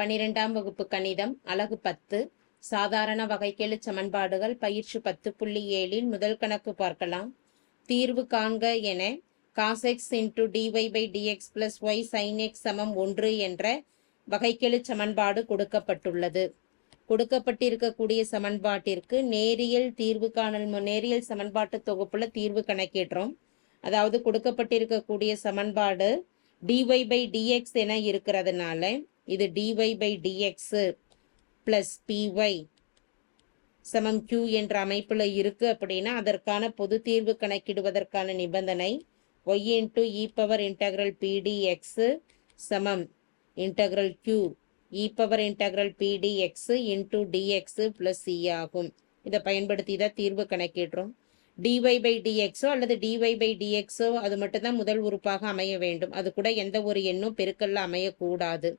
12ஆம் வகுப்பு கணிதம் அலகு 10 சாதாரண வகைக்கெழு சமன்பாடுகள் பயிற்சி 10.7 முதல் கணக்கு பார்க்கலாம். தீர்வு காண்க என cos x into dy by dx plus y sin x சமம் 1 என்ற வகைக்கெழு சமன்பாடு கொடுக்கப்பட்டுள்ளது. கொடுக்கப்பட்டிருக்கக்கூடிய சமன்பாட்டிற்கு நேரியல் தீர்வு காணல் நேரியல் சமன்பாட்டு தொகுப்புல தீர்வு கணக்கிடுறோம். அதாவது கொடுக்கப்பட்டிருக்கக்கூடிய சமன்பாடு dy by dx என இருக்கிறதுனால இது dy by dx plus py சமம் q என்ற அமைப்புல இருக்கு அப்படின்னா அதற்கான பொது தீர்வு கணக்கிடுவதற்கான நிபந்தனை y into e power integral p dx சமம் integral q e power integral p dx into dx plus c ஆகும். இதை பயன்படுத்தி தான் தீர்வு கணக்கிடுறோம். dy by dx அல்லது dy by dx அது மட்டும்தான் முதல் உறுப்பாக அமைய வேண்டும். அது கூட எந்த ஒரு எண்ணும் பெருக்கல்ல அமையக்கூடாது.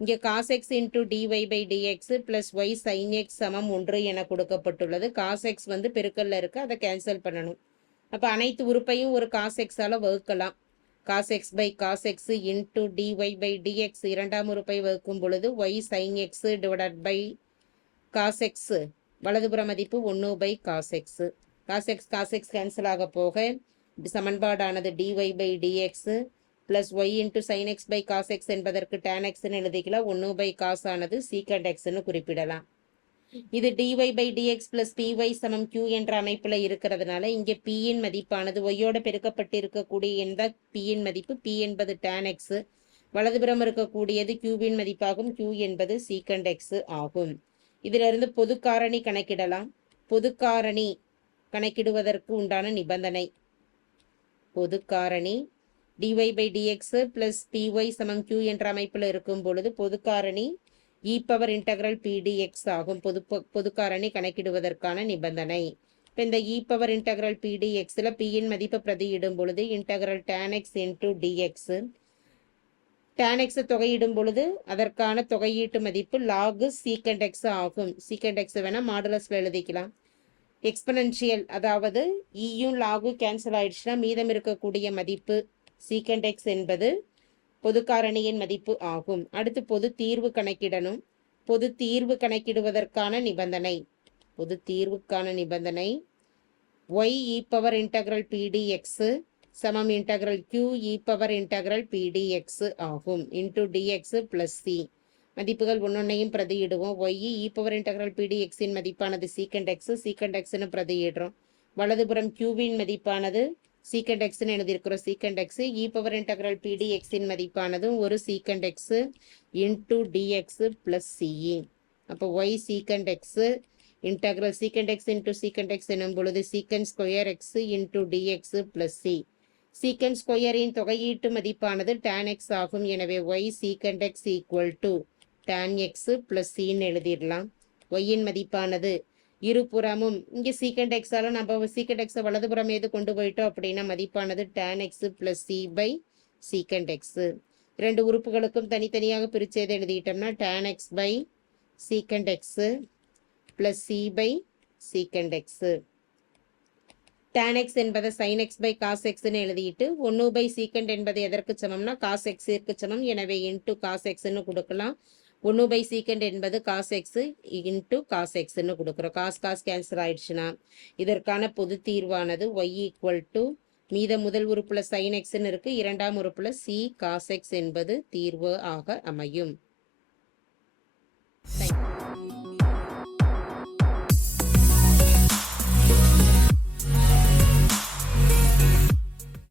இங்கே cos x into dy by dx plus y sin x சமம் 1 என கொடுக்கப்பட்டுள்ளது. cos x வந்து பெருக்கல்ல இருக்கு, அதை கேன்சல் பண்ணணும். அப்போ அனைத்து உறுப்பையும் ஒரு cos x ஆல வகுக்கலாம். cos x by cos x into dy by dx இரண்டாம் உறுப்பை வகுக்கும் பொழுது y sin x divided by cos x வலதுபுற மதிப்பு 1 by cos x. cos x cancel ஆக போக சமன்பாடானது dy by dx plus y into sin x by cos x என்பதற்கு tan x எழுதிக்கலாம். 1 by cos ஆனது secant x குறிப்பிடலாம். இது dy by dx plus py சமம் q என்ற அமைப்புல இருக்கிறதுனால இங்கே p இன் மதிப்பானது y-யோட பெருக்கப்பட்டிருக்கக்கூடிய எந்த p இன் மதிப்பு p என்பது tan x, வலதுபுறம் இருக்கக்கூடியது q வின் மதிப்பாகும், q என்பது secant x ஆகும். இதிலிருந்து பொது காரணி கணக்கிடலாம். பொது காரணி கணக்கிடுவதற்கு உண்டான நிபந்தனை பொது காரணி dy by dx plus py சமம் q என்ற அமைப்பில் இருக்கும் பொழுது பொது காரணி e power integral p dx ஆகும். பொது காரணி கணக்கிடுவதற்கான நிபந்தனை. இப்போ இந்த e power integral p dxல p இன் மதிப்பை பிரதியிடும் பொழுது integral tan x into dx, tan x தொகையிடும் பொழுது அதற்கான தொகையீட்டு மதிப்பு log secant x ஆகும். secant x வேணா மாடுலஸ்ல எழுதிக்கலாம். எக்ஸ்பனன்ஷியல் அதாவது ஈயும் லாகும் கேன்சல் ஆயிடுச்சுன்னா மீதம் இருக்கக்கூடிய மதிப்பு secant x என்பது பொது காரணியின் மதிப்பு ஆகும். அடுத்து பொது தீர்வு கணக்கிடணும். பொது தீர்வு கணக்கிடுவதற்கான நிபந்தனை பொது தீர்வுக்கான நிபந்தனை y e power integral p dx சமம் integral q e power integral p dx ஆகும். into dx plus c மதிப்புகள் ஒன்னொன்னையும் பிரதியிடுவோம். y e power integral p dx இன் மதிப்பானது secant x ன்னு பிரதியிடுறோம். வலதுபுறம் q வின் மதிப்பானது secant x ன்னு எழுதியிருக்கிறோம். secant x e power integral p dx இன் மதிப்பானது ஒரு secant x into dx plus c. அப்போ y secant x integral secant x into secant x எனும் பொழுது secant square x into dx plus c. secant square இன் தொகையீட்டு மதிப்பானது tan x ஆகும். எனவே y secant x equal to tan x plus c ன்னு எழுதிடலாம். y இன் மதிப்பானது இருபுறமும் இங்கே secant x ஆல நம்ம secant x வலதுபுறம் ஏது கொண்டு போயிட்டோம் அப்படின்னா மதிப்பானது tan x plus c by secant x. இரண்டு உறுப்புகளுக்கும் தனித்தனியாக பிரிச்சேது எழுதிட்டோம்னா tan x by secant x plus c by secant x. tan x என்பதை sin x by cos x ன்னு எழுதிட்டு 1 by secant என்பது எதற்கு சமம்னா cos x ற்கு சமம். எனவே into cos x ன்னு கொடுக்கலாம். 1 by secant என்பது cos x into cos x ன்னு கொடுக்குறோம். cos கேன்சல் ஆயிடுச்சுன்னா இதற்கான பொது தீர்வானது y equal to மீத முதல் உறுப்புல sin x ன்னு இருக்கு, இரண்டாம் உறுப்புல c cos x என்பது தீர்வு ஆக அமையும்.